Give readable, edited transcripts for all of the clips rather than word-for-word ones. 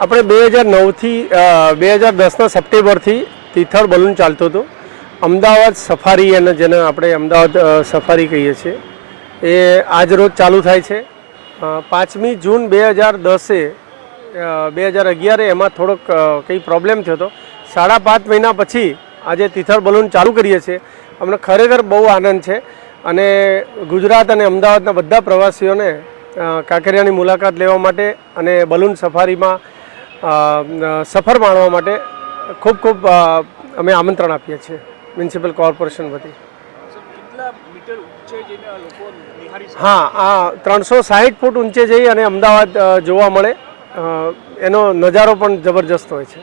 આપણે 2009થી 2010ના સપ્ટેમ્બરથી તિથલ બલૂન ચાલતું હતું. અમદાવાદ સફારી અને જેને આપણે અમદાવાદ સફારી કહીએ છીએ એ આજ રોજ ચાલુ થાય છે. 5મી જૂન 2010એ 2011 એમાં થોડોક કંઈ પ્રોબ્લેમ થયો હતો. 5.5 મહિના પછી આજે તિથલ બલૂન ચાલુ કરીએ છીએ. અમને ખરેખર બહુ આનંદ છે અને ગુજરાત અને અમદાવાદના બધા પ્રવાસીઓને કાંકરિયાની મુલાકાત લેવા માટે અને બલૂન સફારીમાં સફર માણવા માટે ખૂબ ખૂબ અમે આમંત્રણ આપીએ છીએ મ્યુનિસિપલ કોર્પોરેશન વતી. હા, આ 360 ફૂટ ઊંચે જઈ અને અમદાવાદ જોવા મળે, એનો નજારો પણ જબરજસ્ત હોય છે.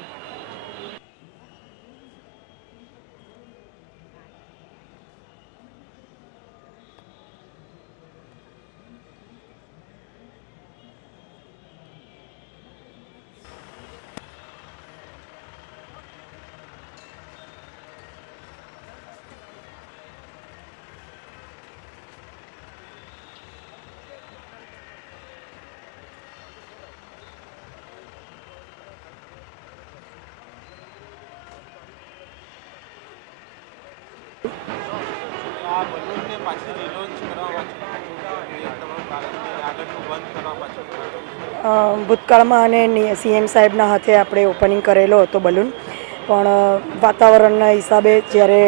ભૂતકાળમાં અને સીએમ સાહેબના હાથે આપણે ઓપનિંગ કરેલો હતો બલૂન, પણ વાતાવરણના હિસાબે જ્યારે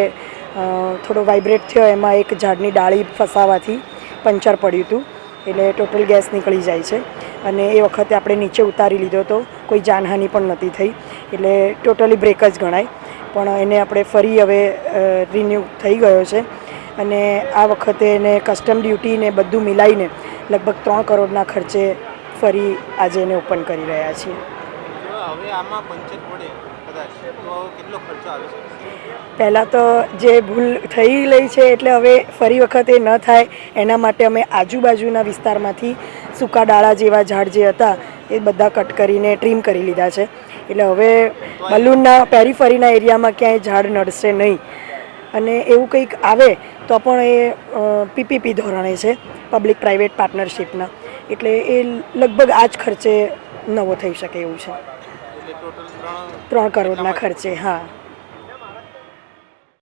થોડો વાઇબ્રેટ થયો એમાં એક ઝાડની ડાળી ફસાવાથી પંચર પડ્યું હતું, એટલે ટોટલ ગેસ નીકળી જાય છે. અને એ વખતે આપણે નીચે ઉતારી લીધો હતો, કોઈ જાનહાનિ પણ નહોતી થઈ, એટલે ટોટલી બ્રેક જ ગણાય. પણ એને આપણે ફરી હવે રિન્યૂ થઈ ગયો છે અને આ વખતે એને કસ્ટમ ડ્યુટી ને બધું મિલાવીને લગભગ 3 કરોડના ખર્ચે ફરી આજે એને ઓપન કરી રહ્યા છીએ. પહેલાં તો જે ભૂલ થઈ રહી છે એટલે હવે ફરી વખત એ ન થાય એના માટે અમે આજુબાજુના વિસ્તારમાંથી સૂકા ડાળા જેવા ઝાડ જે હતા એ બધા કટ કરીને ટ્રીમ કરી લીધા છે. એટલે હવે બલૂનના પેરીફરીના એરિયામાં ક્યાંય ઝાડ નડશે નહીં. અને એવું કંઈક આવે તો પણ એ પીપીપી ધોરણે છે, પબ્લિક પ્રાઇવેટ પાર્ટનરશિપના, એટલે એ લગભગ આ જ ખર્ચે નવો થઈ શકે એવું છે. 3 કરોડના ખર્ચે. હા.